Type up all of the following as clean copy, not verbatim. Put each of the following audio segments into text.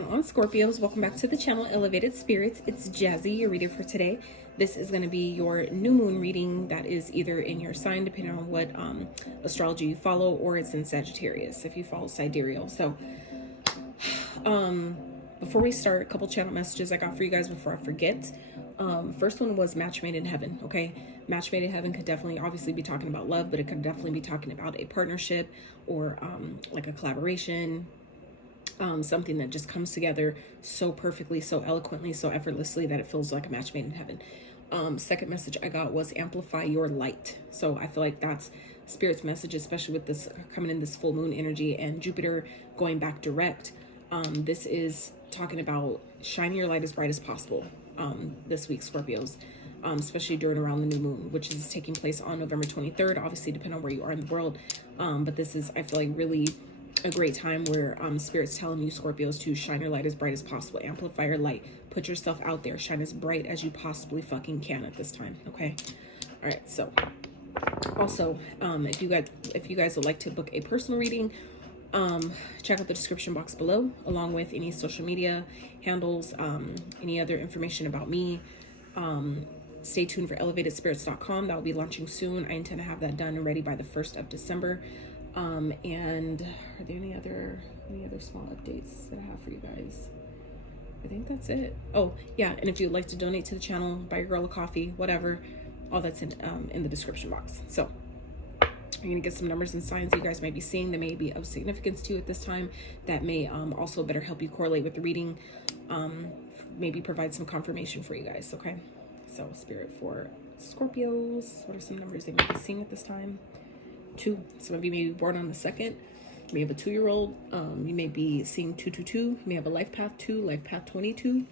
going on, Scorpios? Welcome back to the channel, Elevated Spirits. It's Jazzy, your reader for today. This is going to be your new moon reading that is either in your sign, depending on what astrology you follow, or it's in Sagittarius if you follow sidereal. So before we start, a couple channel messages I got for you guys before I forget. First one was Match Made in Heaven. Okay, Match Made in Heaven could definitely obviously be talking about love, but it could definitely be talking about a partnership or like a collaboration. Something that just comes together so perfectly, so eloquently, so effortlessly that it feels like a match made in heaven. Second message I got was amplify your light. So I feel like that's Spirit's message, especially with this coming in this full moon energy and Jupiter going back direct. This is talking about shining your light as bright as possible this week, Scorpios, especially during around the new moon, which is taking place on November 23rd, obviously depending on where you are in the world. But this is, I feel like, really a great time where Spirit's telling you, Scorpios, to shine your light as bright as possible, amplify your light, put yourself out there, shine as bright as you possibly fucking can at this time. Okay, all right. So also, if you guys would like to book a personal reading, check out the description box below, along with any social media handles, any other information about me. Stay tuned for elevatedspirits.com. that will be launching soon. I intend to have that done and ready by the 1st of December. And are there any other small updates that I have for you guys? I think that's it. Oh yeah, and if you'd like to donate to the channel, buy your girl a coffee, whatever, all that's in the description box. So I'm gonna get some numbers and signs you guys might be seeing that may be of significance to you at this time, that may also better help you correlate with the reading, maybe provide some confirmation for you guys. Okay, so Spirit for Scorpios, what are some numbers they may be seeing at this time? 2. Some of you may be born on the 2nd. You may have a 2-year-old. You may be seeing 222. You may have a life path 2, life path 22.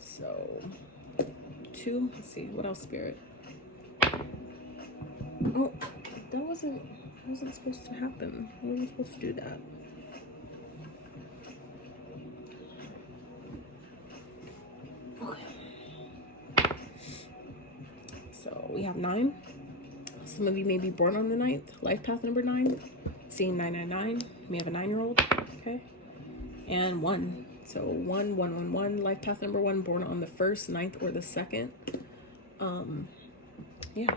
So 2. Let's see what else, Spirit. Oh, that wasn't supposed to happen. I wasn't supposed to do that. Okay. So we have 9. Some of you may be born on the 9th, life path number 9, seeing 999. You may have a 9-year-old, okay? And 1. So 1, life path number 1, born on the 1st, 9th, or the 2nd. Yeah.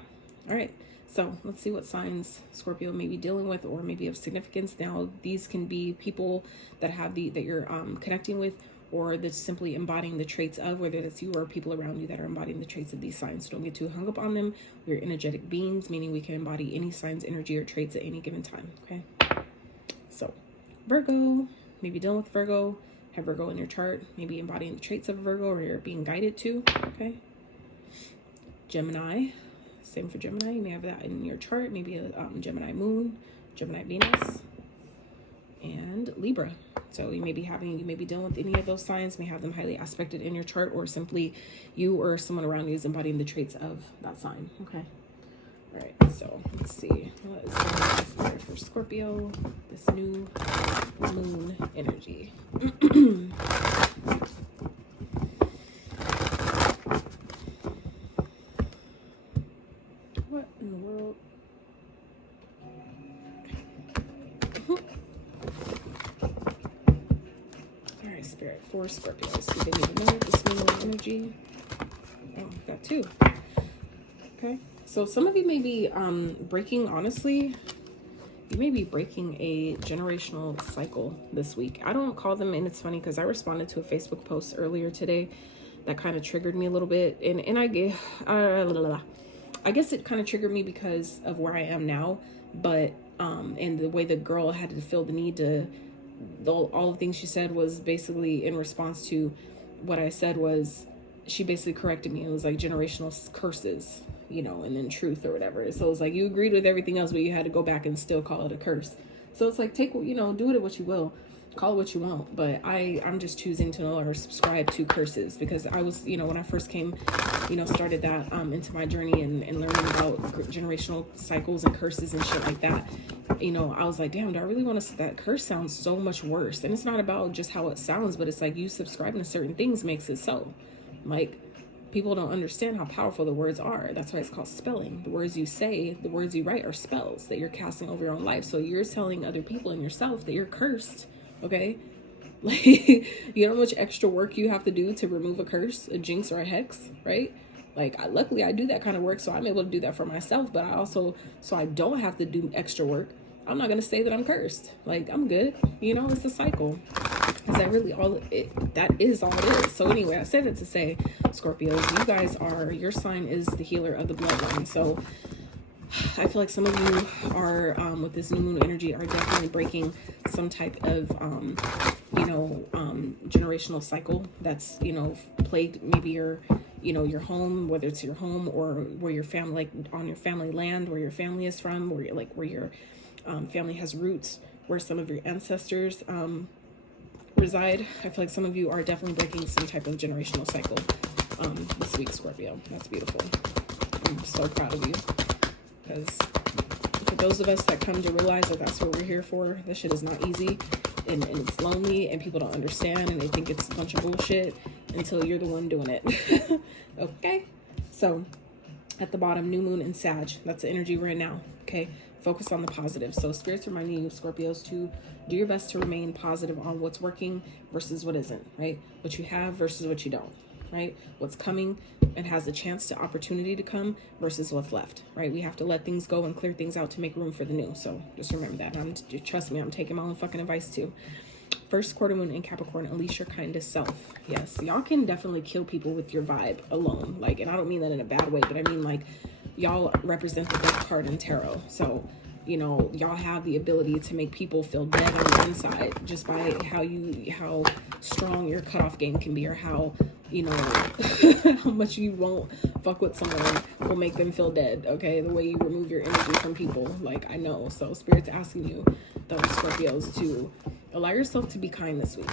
All right. So let's see what signs Scorpio may be dealing with, or maybe of significance. Now, these can be people that have that you're connecting with, or that's simply embodying the traits of, whether that's you or people around you that are embodying the traits of these signs. So don't get too hung up on them. We're energetic beings, meaning we can embody any signs, energy, or traits at any given time. Okay. So Virgo, maybe dealing with Virgo, have Virgo in your chart, maybe embodying the traits of Virgo, or you're being guided to. Okay. Gemini, same for Gemini. You may have that in your chart, maybe a Gemini moon, Gemini Venus, and Libra. So you may be dealing with any of those signs, may have them highly aspected in your chart, or simply you or someone around you is embodying the traits of that sign. Okay. All right. So let's see. What is going on for Scorpio, this new moon energy? What in the world? Spirit for Scorpios. So they need to know this new energy. Oh, got 2. Okay. So some of you may be breaking, honestly, you may be breaking a generational cycle this week. I don't call them, and it's funny because I responded to a Facebook post earlier today that kind of triggered me a little bit. And I guess it kind of triggered me because of where I am now, but and the way the girl had to feel the need to, all the things she said was basically in response to what I said. Was she basically corrected me and was like generational curses, you know, and then truth or whatever. So it's like you agreed with everything else, but you had to go back and still call it a curse. So it's like, take, you know, do with it what you will, call it what you want. But I'm just choosing to no longer subscribe to curses, because I was, you know, when I first came, you know, started that into my journey and learning about generational cycles and curses and shit like that, you know, I was like, damn, do I really want to, that curse sounds so much worse. And it's not about just how it sounds, but it's like you subscribing to certain things makes it so. Like, people don't understand how powerful the words are. That's why it's called spelling. The words you say, the words you write are spells that you're casting over your own life. So you're telling other people and yourself that you're cursed, okay? Like, you know how much extra work you have to do to remove a curse, a jinx, or a hex, right? Like, luckily I do that kind of work, so I'm able to do that for myself. But I also, so I don't have to do extra work, I'm not gonna say that I'm cursed. Like, I'm good. You know, it's a cycle. Because that really that is all it is. So anyway, I said that to say, Scorpios, you guys are, your sign is the healer of the bloodline. So I feel like some of you are, with this new moon energy, are definitely breaking some type of, generational cycle that's, plagued maybe your home, whether it's your home or where your family, like on your family land, where your family is from, where your family has roots, where some of your ancestors reside. I feel like some of you are definitely breaking some type of generational cycle this week, Scorpio. That's beautiful. I'm so proud of you. Because for those of us that come to realize that that's what we're here for, this shit is not easy, and it's lonely, and people don't understand, and they think it's a bunch of bullshit until you're the one doing it. Okay? So, at the bottom, new moon and Sag. That's the energy we're in now. Okay? Focus on the positive. So, Spirit's reminding you, Scorpios, to do your best to remain positive on what's working versus what isn't, right? What you have versus what you don't, right? What's coming and has a chance to opportunity to come versus what's left, right? We have to let things go and clear things out to make room for the new. So just remember that. Trust me, I'm taking my own fucking advice too. First quarter moon in Capricorn, unleash your kindest self. Yes, y'all can definitely kill people with your vibe alone. Like, and I don't mean that in a bad way, but I mean, like, y'all represent the death card in tarot. So, y'all have the ability to make people feel dead on the inside just by how strong your cutoff game can be, or how, how much you won't fuck with someone will make them feel dead. Okay, the way you remove your energy from people, like, I know. So Spirit's asking you, those Scorpios, to allow yourself to be kind this week.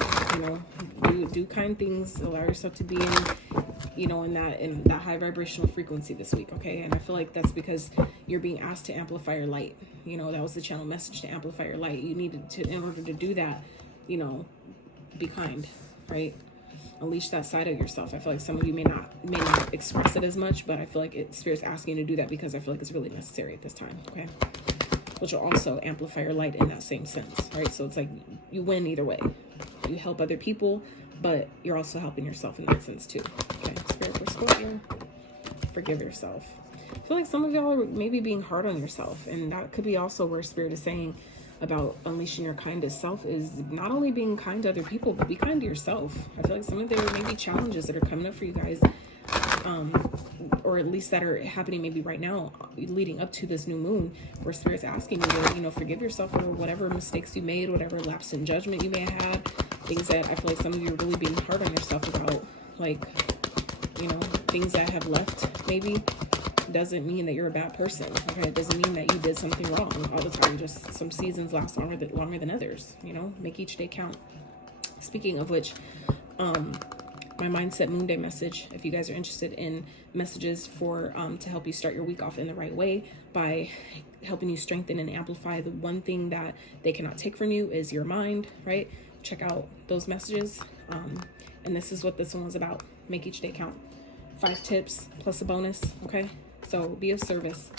Do kind things. Allow yourself to be in that high vibrational frequency this week. Okay, and I feel like that's because you're being asked to amplify your light. That was the channel message, to amplify your light. You needed to, in order to do that, be kind, right? Unleash that side of yourself. I feel like some of you may not express it as much, but I feel like Spirit's asking you to do that because I feel like it's really necessary at this time. Okay, which will also amplify your light in that same sense, right? So it's like you win either way. You help other people, but you're also helping yourself in that sense too. Okay, Spirit for Scorpio, forgive yourself. I feel like some of y'all are maybe being hard on yourself, and that could be also where Spirit is saying about unleashing your kindest self is not only being kind to other people, but be kind to yourself. I feel like some of there may be challenges that are coming up for you guys, or at least that are happening maybe right now, leading up to this new moon, where Spirit's asking you to, forgive yourself for whatever mistakes you made, whatever lapse in judgment you may have had, things that I feel like some of you are really being hard on yourself about, like, things that have left maybe. Doesn't mean that you're a bad person. Okay, it doesn't mean that you did something wrong all the time. Just some seasons last longer than others. Make each day count. Speaking of which, my Mindset Moon Day message, if you guys are interested in messages for to help you start your week off in the right way by helping you strengthen and amplify the one thing that they cannot take from you is your mind, right? Check out those messages. And this is what this one was about. Make each day count. 5 tips plus a bonus. Okay, so be of service.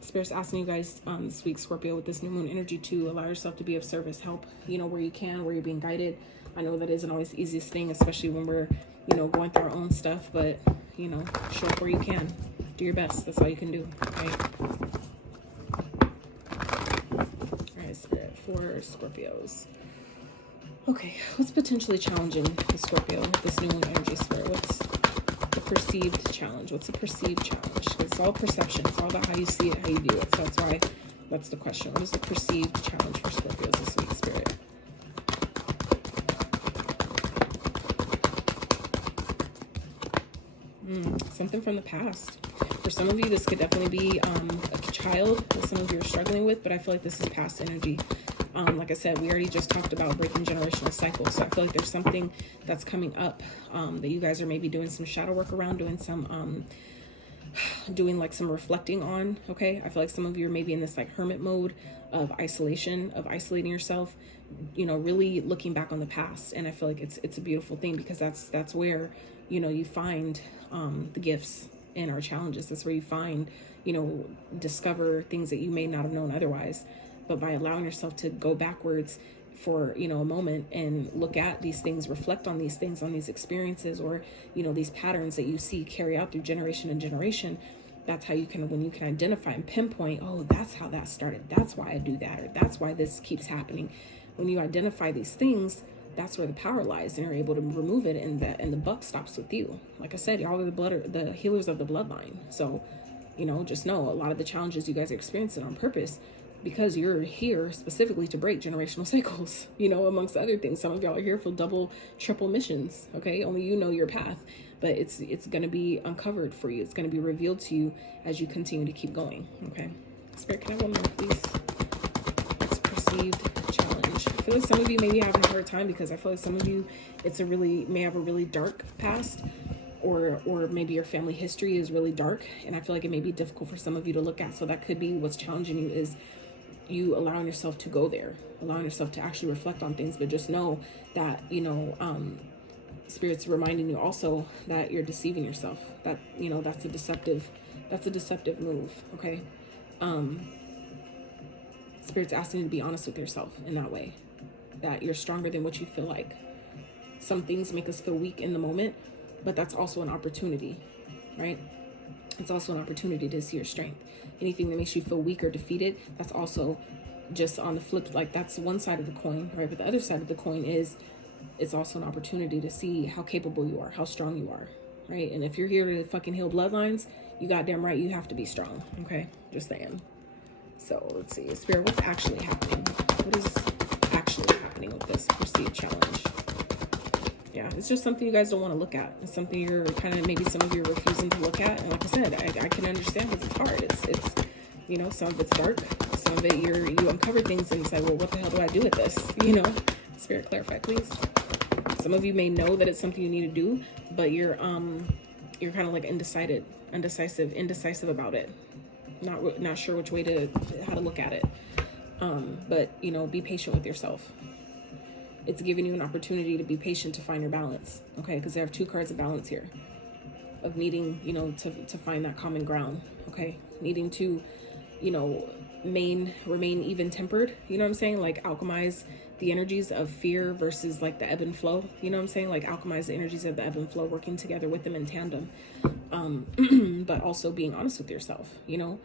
Spirit's asking you guys this week, Scorpio, with this new moon energy, to allow yourself to be of service. Help, where you can, where you're being guided. I know that isn't always the easiest thing, especially when we're, going through our own stuff, but, show up where you can. Do your best. That's all you can do, right? All right, Spirit, for Scorpios. Okay, what's potentially challenging the Scorpio with this new moon energy, Spirit? What's the perceived challenge? What's a perceived challenge? It's all perception. It's all about how you see it, how you view it. So that's why that's the question. What is the perceived challenge for Scorpios this week, Spirit? Something from the past. For some of you, this could definitely be a child that some of you are struggling with, but I feel like this is past energy. Like I said, we already just talked about breaking generational cycles. So I feel like there's something that's coming up that you guys are maybe doing some shadow work around, doing some like some reflecting on. Okay, I feel like some of you are maybe in this like hermit mode of isolation, of isolating yourself, really looking back on the past. And I feel like it's a beautiful thing, because that's where you find the gifts in our challenges. That's where you find, discover things that you may not have known otherwise. But by allowing yourself to go backwards for, you know, a moment and look at these things, reflect on these things, on these experiences, or, you know, these patterns that you see carry out through generation and generation, that's how you can, when you can identify and pinpoint, oh, that's how that started. That's why I do that, or that's why this keeps happening. When you identify these things, that's where the power lies, and you're able to remove it, and the buck stops with you. Like I said, y'all are the healers of the bloodline. So, you know, just know a lot of the challenges you guys are experiencing on purpose, because you're here specifically to break generational cycles, you know, amongst other things. Some of y'all are here for double, triple missions. Okay, only you know your path, but it's going to be uncovered for you. It's going to be revealed to you as you continue to keep going. Okay, Spirit, can I have one more, please? It's perceived challenge. I feel like some of you may be having a hard time, because I feel like some of you, may have a really dark past, or maybe your family history is really dark, and I feel like it may be difficult for some of you to look at. So that could be what's challenging you, is you allowing yourself to go there, allowing yourself to actually reflect on things. But just know that, you know, Spirit's reminding you also that you're deceiving yourself, that, you know, that's a deceptive move. Okay. Spirit's asking you to be honest with yourself in that way, that you're stronger than what you feel like. Some things make us feel weak in the moment, but that's also an opportunity, right? It's also an opportunity to see your strength. Anything that makes you feel weak or defeated, that's also just on the flip, like that's one side of the coin, right? But the other side of the coin is, it's also an opportunity to see how capable you are, how strong you are, right? And if you're here to fucking heal bloodlines, you goddamn right, you have to be strong, okay? Just saying. So let's see, Spirit, what's actually happening? What is actually happening with this perceived challenge? Yeah, it's just something you guys don't want to look at. It's something you're kind of, maybe some of you are refusing to look at. And like I said, I can understand, because it's hard. It's, you know, some of it's dark. Some of it, you uncover things and you say, well, what the hell do I do with this? You know, Spirit, clarify, please. Some of you may know that it's something you need to do, but you're kind of like indecisive about it. Not sure which way how to look at it. But, you know, be patient with yourself. It's giving you an opportunity to be patient, to find your balance, okay? Because there have two cards of balance here, of needing, you know, to find that common ground, okay? Needing to, you know, remain even tempered, you know what I'm saying? Like alchemize the energies of fear versus like the ebb and flow, you know what I'm saying? Like alchemize the energies of the ebb and flow, working together with them in tandem. But also being honest with yourself, you know?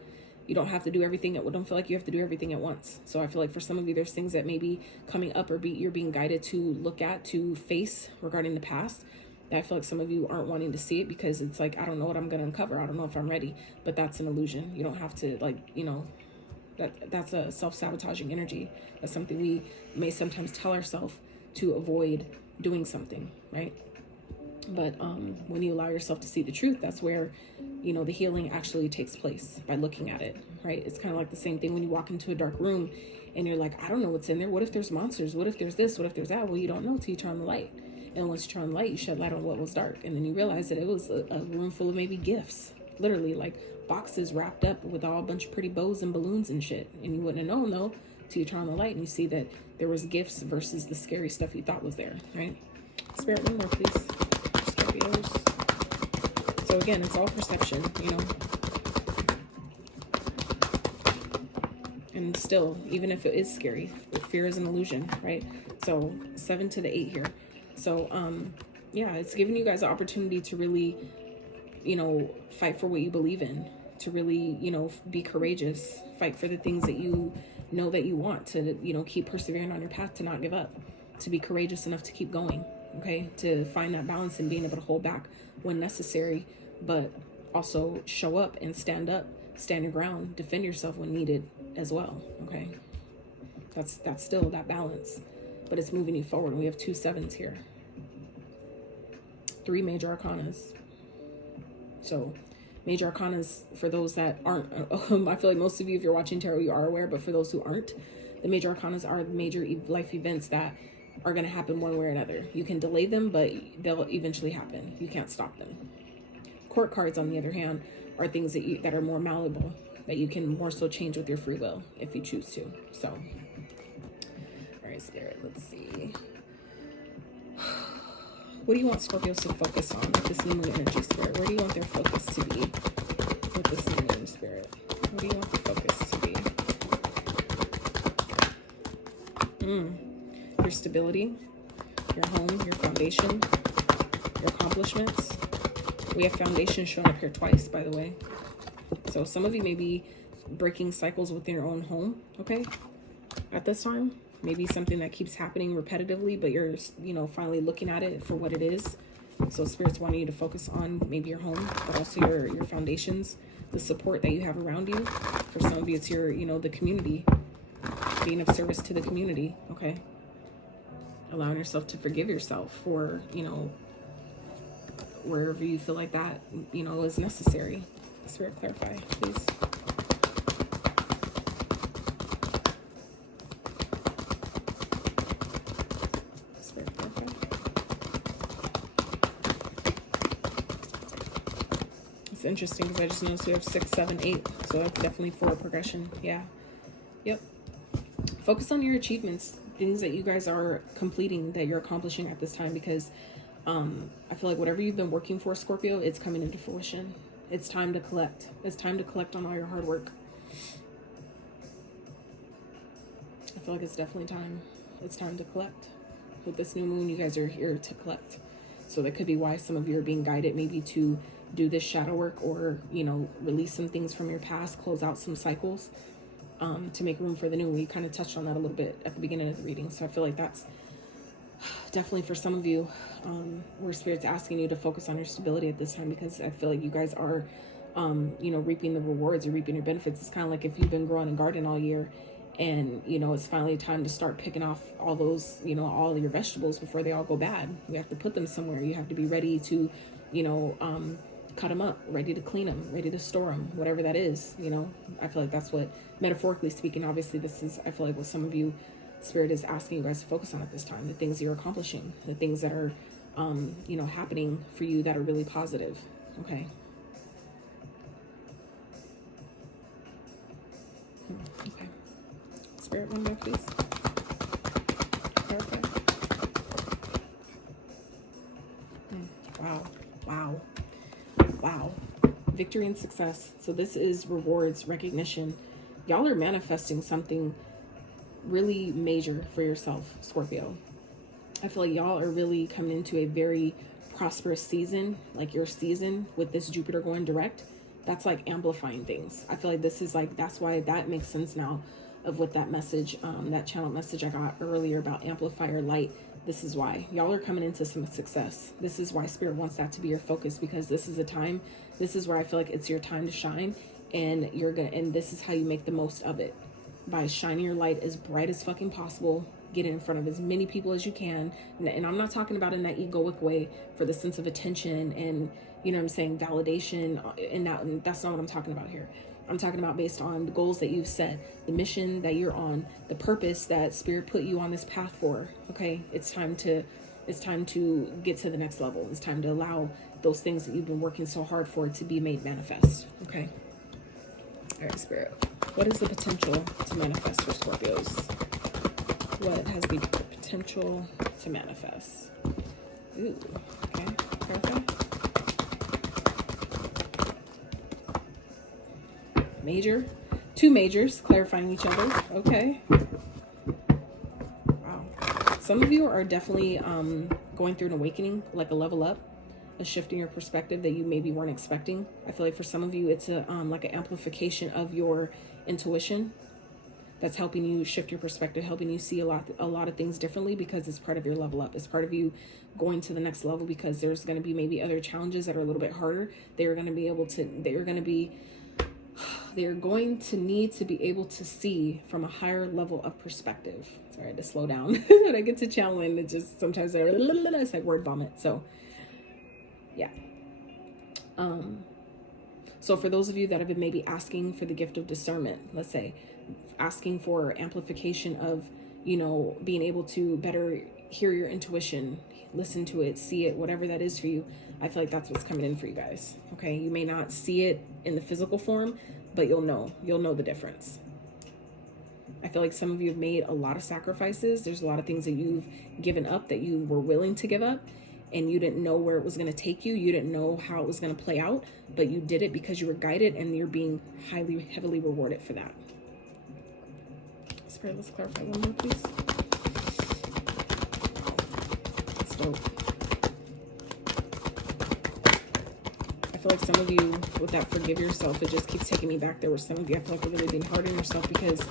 You don't have to do everything. Don't feel like you have to do everything at once. So I feel like for some of you, there's things that may be coming up, or you're being guided to look at, to face regarding the past. That I feel like some of you aren't wanting to see it, because it's like, I don't know what I'm going to uncover. I don't know if I'm ready. But that's an illusion. You don't have to, like, you know, that's a self-sabotaging energy. That's something we may sometimes tell ourselves to avoid doing something, right? But when you allow yourself to see the truth, that's where, you know, the healing actually takes place, by looking at it, right? It's kind of like the same thing when you walk into a dark room and you're like, I don't know what's in there. What if there's monsters? What if there's this? What if there's that? Well, you don't know till you turn on the light. And once you turn on the light, you shed light on what was dark. And then you realize that it was a room full of maybe gifts, literally like boxes wrapped up with all a bunch of pretty bows and balloons and shit. And you wouldn't have known though till you turn on the light and you see that there was gifts versus the scary stuff you thought was there, right? Spirit, one more, please. So again, it's all perception, you know, and still, even if it is scary, fear is an illusion, right? So 7 to the 8 here. So yeah, it's giving you guys the opportunity to really, you know, fight for what you believe in, to really, you know, be courageous, fight for the things that you know that you want, to, you know, keep persevering on your path, to not give up, to be courageous enough to keep going. Okay, to find that balance and being able to hold back when necessary, but also show up and stand your ground, defend yourself when needed as well. Okay, that's still that balance, but it's moving you forward. We have 2 7s here, 3 major arcanas. So major arcanas, for those that aren't, I feel like most of you, if you're watching tarot, you are aware, but for those who aren't, the major arcanas are major life events that are going to happen one way or another. You can delay them, but they'll eventually happen. You can't stop them. Court cards, on the other hand, are things that are more malleable, that you can more so change with your free will if you choose to. So, all right, Spirit, let's see. What do you want Scorpios to focus on with this new moon energy, Spirit? Where do you want their focus to be with this new moon, Spirit? What do you want the focus to be? stability, your home, your foundation, your accomplishments. We have foundation shown up here twice, by the way. So some of you may be breaking cycles within your own home, okay? At this time, maybe something that keeps happening repetitively, but you're, you know, finally looking at it for what it is. So Spirit's wanting you to focus on maybe your home, but also your foundations, the support that you have around you. For some of you, it's your, you know, the community, being of service to the community, okay? Allowing yourself to forgive yourself for, you know, wherever you feel like that, you know, is necessary. Spirit, clarify, please. Spirit, clarify. It's interesting because I just noticed we have 6, 7, 8. So that's definitely forward progression. Yeah. Yep. Focus on your achievements, things that you guys are completing, that you're accomplishing at this time, because I feel like whatever you've been working for, Scorpio, it's coming into fruition. It's time to collect. It's time to collect on all your hard work. I feel like it's definitely time. It's time to collect. With this new moon, you guys are here to collect. So that could be why some of you are being guided maybe to do this shadow work, or, you know, release some things from your past, close out some cycles, to make room for the new. We kind of touched on that a little bit at the beginning of the reading. So I feel like that's definitely for some of you, where Spirit's asking you to focus on your stability at this time, because I feel like you guys are, you know, reaping the rewards, you're reaping your benefits. It's kind of like if you've been growing a garden all year, and, you know, it's finally time to start picking off all those, you know, all your vegetables before they all go bad. You have to put them somewhere. You have to be ready to, you know, cut them up, ready to clean them, ready to store them, whatever that is, you know. I feel like that's what, metaphorically speaking, obviously this is, I feel like what some of you, Spirit is asking you guys to focus on at this time, the things you're accomplishing, the things that are, you know, happening for you that are really positive, okay? Okay. Spirit, one more, please. Clarify. Wow. Wow. Wow. Victory and success. So this is rewards, recognition. Y'all are manifesting something really major for yourself, Scorpio. I feel like y'all are really coming into a very prosperous season, like your season with this Jupiter going direct. That's like amplifying things. I feel like this is like, that's why that makes sense now of what that message, that channel message I got earlier about amplifier light. This is why y'all are coming into some success. This is why Spirit wants that to be your focus, because this is a time, this is where I feel like it's your time to shine, and and this is how you make the most of it, by shining your light as bright as fucking possible. Get in front of as many people as you can. And I'm not talking about in that egoic way for the sense of attention and, you know what I'm saying, validation, and that's not what I'm talking about here. I'm talking about based on the goals that you've set, the mission that you're on, the purpose that Spirit put you on this path for. Okay, it's time to get to the next level. It's time to allow those things that you've been working so hard for to be made manifest. Okay. All right, Spirit. What is the potential to manifest for Scorpios? What has the potential to manifest? Ooh, okay. Perfect. Major. 2 majors clarifying each other. Okay. Wow. Some of you are definitely going through an awakening, like a level up, a shift in your perspective that you maybe weren't expecting. I feel like for some of you, it's a like an amplification of your intuition that's helping you shift your perspective, helping you see a lot of things differently, because it's part of your level up. It's part of you going to the next level, because there's going to be maybe other challenges that are a little bit harder. They're going to need to be able to see from a higher level of perspective. Sorry, I had to slow down when I get to channeling. It just sometimes it's like word vomit. So yeah. So for those of you that have been maybe asking for the gift of discernment, let's say, asking for amplification of, you know, being able to better hear your intuition, listen to it, see it, whatever that is for you, I feel like that's what's coming in for you guys. Okay, you may not see it in the physical form, but you'll know the difference. I feel like some of you have made a lot of sacrifices. There's a lot of things that you've given up, that you were willing to give up, and you didn't know where it was going to take you. You didn't know how it was going to play out, but you did it because you were guided, and you're being heavily rewarded for that. Spirit, let's clarify one more, please. dope. I feel like some of you with that forgive yourself, it just keeps taking me back. There were some of you, I feel like, you're really being hard on yourself because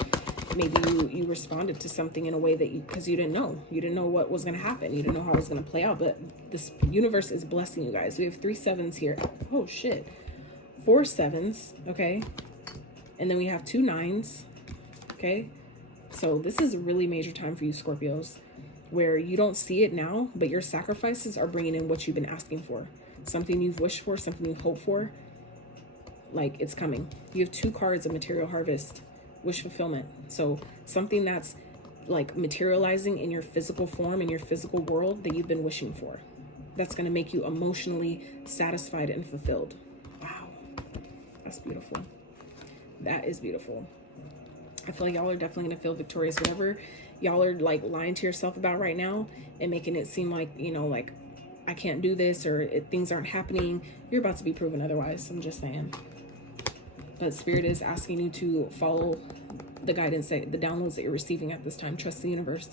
maybe you responded to something in a way that because you didn't know what was going to happen. You didn't know how it was going to play out. But this universe is blessing you guys. We have 3 7s here. Oh shit, 4 7s. Okay, and then we have 2 9s. Okay, so this is a really major time for you Scorpios, where you don't see it now, but your sacrifices are bringing in what you've been asking for. Something you've wished for, something you hope for. Like, it's coming. You have 2 cards of material harvest, wish fulfillment. So something that's like materializing in your physical form, in your physical world that you've been wishing for. That's going to make you emotionally satisfied and fulfilled. Wow. That's beautiful. That is beautiful. I feel like y'all are definitely going to feel victorious. Whatever y'all are like lying to yourself about right now and making it seem like, you know, like I can't do this or things aren't happening, you're about to be proven otherwise. I'm just saying. But Spirit is asking you to follow the guidance, the downloads that you're receiving at this time. Trust the universe.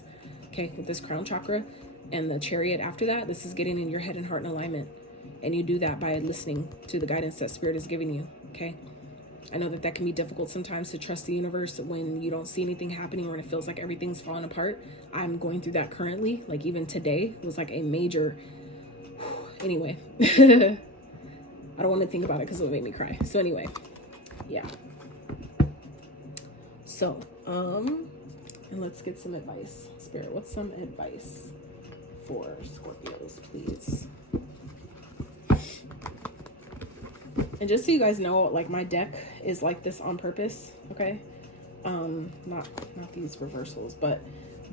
Okay, with this crown chakra and the chariot after that, this is getting in your head and heart in alignment. And you do that by listening to the guidance that Spirit is giving you. Okay. I know that can be difficult sometimes to trust the universe when you don't see anything happening or when it feels like everything's falling apart. I'm going through that currently. Like even today was like a major, anyway, I don't want to think about it because it'll make me cry. So anyway, yeah. So, and let's get some advice. Spirit, what's some advice for Scorpios, please? And just so you guys know, like my deck is like this on purpose, okay? Not these reversals, but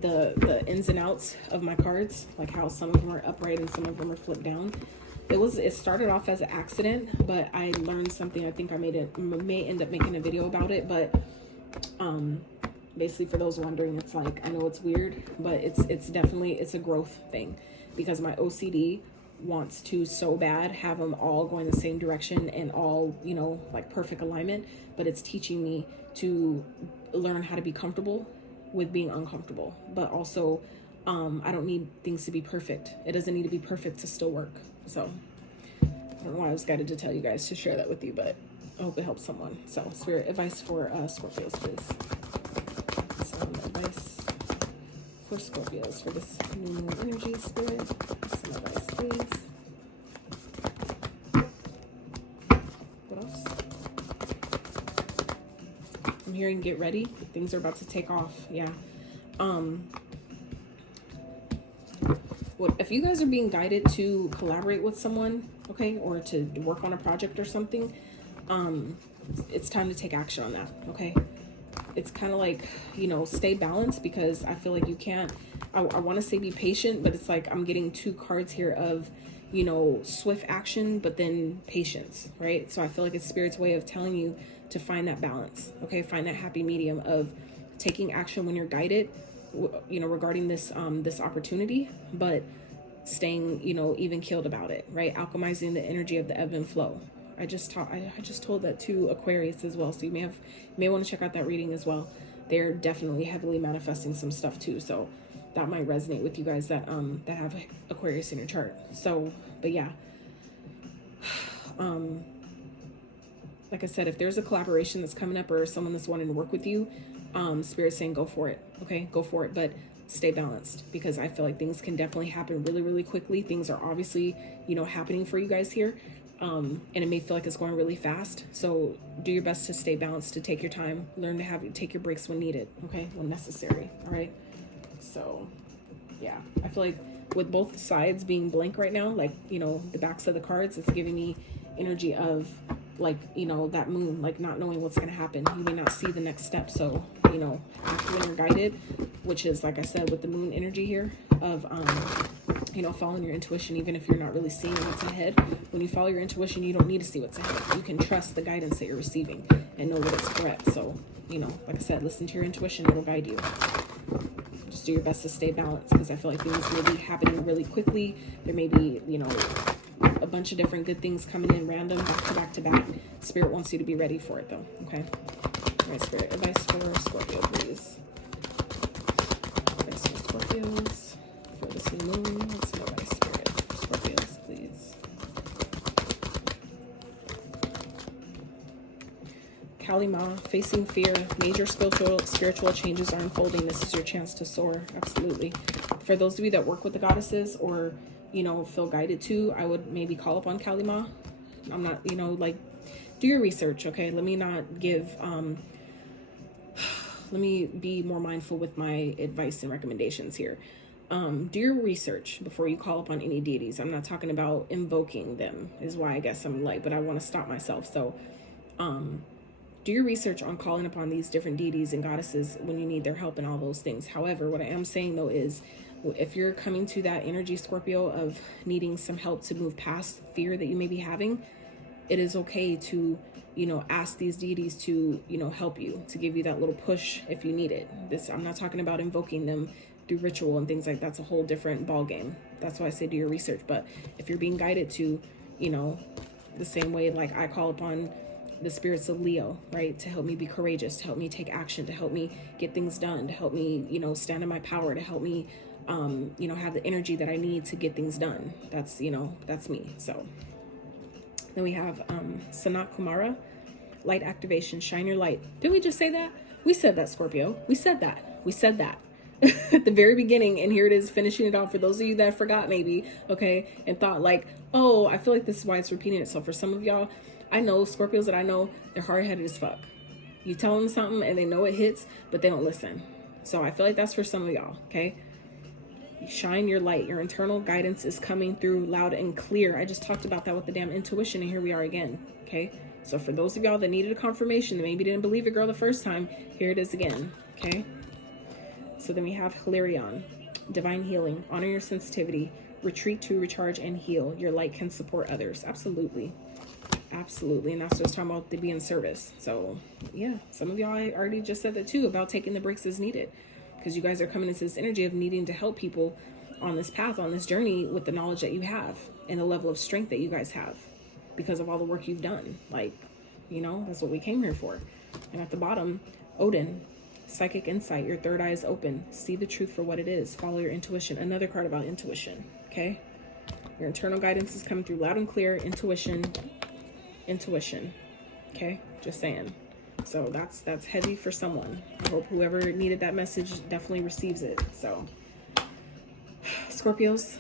the ins and outs of my cards, like how some of them are upright and some of them are flipped down. It started off as an accident, but I learned something. I think I may end up making a video about it, but basically for those wondering, it's like, I know it's weird, but it's definitely a growth thing because my OCD wants to so bad have them all going the same direction and all, you know, like perfect alignment, but it's teaching me to learn how to be comfortable with being uncomfortable. But also I don't need things to be perfect. It doesn't need to be perfect to still work. So I don't know why I was guided to tell you guys to share that with you, but I hope it helps someone. So Spirit, advice for Scorpios, please. Some advice for Scorpios for this new moon energy. Spirit, some advice, please. What else? I'm hearing get ready. Things are about to take off. Yeah. What if you guys are being guided to collaborate with someone, okay, or to work on a project or something? It's time to take action on that, okay? It's kind of like, you know, stay balanced because I feel like you can't, I want to say be patient, but it's like I'm getting 2 cards here of, you know, swift action, but then patience, right? So I feel like it's Spirit's way of telling you to find that balance, okay? Find that happy medium of taking action when you're guided, you know, regarding this, this opportunity, but staying, you know, even keeled about it, right? Alchemizing the energy of the ebb and flow. I just told that to Aquarius as well. So you may want to check out that reading as well. They're definitely heavily manifesting some stuff too. So that might resonate with you guys that have Aquarius in your chart. So, but yeah. Like I said, if there's a collaboration that's coming up or someone that's wanting to work with you, Spirit's saying go for it. Okay, go for it. But stay balanced because I feel like things can definitely happen really, really quickly. Things are obviously, you know, happening for you guys here. And it may feel like it's going really fast. So do your best to stay balanced, to take your time, learn to take your breaks when needed. Okay. When necessary. All right. So yeah, I feel like with both sides being blank right now, like, you know, the backs of the cards, it's giving me energy of like, you know, that moon, like not knowing what's going to happen. You may not see the next step. So, you know, after when you're guided, which is, like I said, with the moon energy here of, you know, following your intuition, even if you're not really seeing what's ahead. When you follow your intuition, you don't need to see what's ahead. You can trust the guidance that you're receiving and know that it's correct. So, you know, like I said, listen to your intuition. It'll guide you. Just do your best to stay balanced because I feel like things may be happening really quickly. There may be, you know, a bunch of different good things coming in random, back to back to back. Spirit wants you to be ready for it though. Okay. All right, Spirit, advice for Scorpio, please. Advice for Scorpios for this new moon. What's some advice? Kali Ma, facing fear, major spiritual changes are unfolding. This is your chance to soar. Absolutely. For those of you that work with the goddesses or, you know, feel guided to, I would maybe call upon Kali Ma. I'm not, you know, like, do your research, okay? Let me not give, let me be more mindful with my advice and recommendations here. Do your research before you call upon any deities. I'm not talking about invoking them, is why I guess I'm like, but I want to stop myself. So, do your research on calling upon these different deities and goddesses when you need their help and all those things. However, what I am saying though is, if you're coming to that energy, Scorpio, of needing some help to move past fear that you may be having, it is okay to, you know, ask these deities to, you know, help you, to give you that little push if you need it. This, I'm not talking about invoking them through ritual and things like that's a whole different ball game. That's why I say do your research. But if you're being guided to, you know, the same way like I call upon the spirits of Leo, right, to help me be courageous, to help me take action, to help me get things done, to help me, you know, stand in my power, to help me, you know, have the energy that I need to get things done. That's, you know, that's me. So then we have Sanat Kumara, light activation, shine your light. Didn't we just say that? We said that, Scorpio. We said that. We said that at the very beginning, and here it is finishing it off for those of you that forgot maybe, okay, and thought like, oh, I feel like this is why it's repeating itself. For some of y'all, I know Scorpios that I know, they're hard-headed as fuck. You tell them something and they know it hits, but they don't listen. So I feel like that's for some of y'all, okay? Shine your light. Your internal guidance is coming through loud and clear. I just talked about that with the damn intuition, and here we are again, okay? So for those of y'all that needed a confirmation, that maybe didn't believe your girl the first time, here it is again, okay? So then we have Hilarion, divine healing. Honor your sensitivity. Retreat to recharge and heal. Your light can support others. Absolutely. Absolutely. And that's just talking about to be in service. So yeah, some of y'all, I already just said that too, about taking the breaks as needed, because you guys are coming into this energy of needing to help people on this path, on this journey, with the knowledge that you have and the level of strength that you guys have because of all the work you've done. Like, you know, that's what we came here for. And at the bottom, Odin, psychic insight. Your third eye is open. See the truth for what it is. Follow your intuition. Another card about intuition. Okay. Your internal guidance is coming through loud and clear. Intuition. Okay. Just saying. So that's heavy for someone. I hope whoever needed that message definitely receives it. So Scorpios,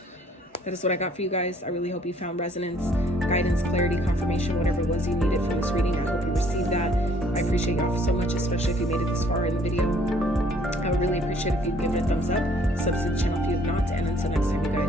that is what I got for you guys. I really hope you found resonance, guidance, clarity, confirmation, whatever it was you needed from this reading. I hope you received that. I appreciate y'all so much, especially if you made it this far in the video. I would really appreciate if you give it a thumbs up, sub to the channel if you have not, and until next time, you guys.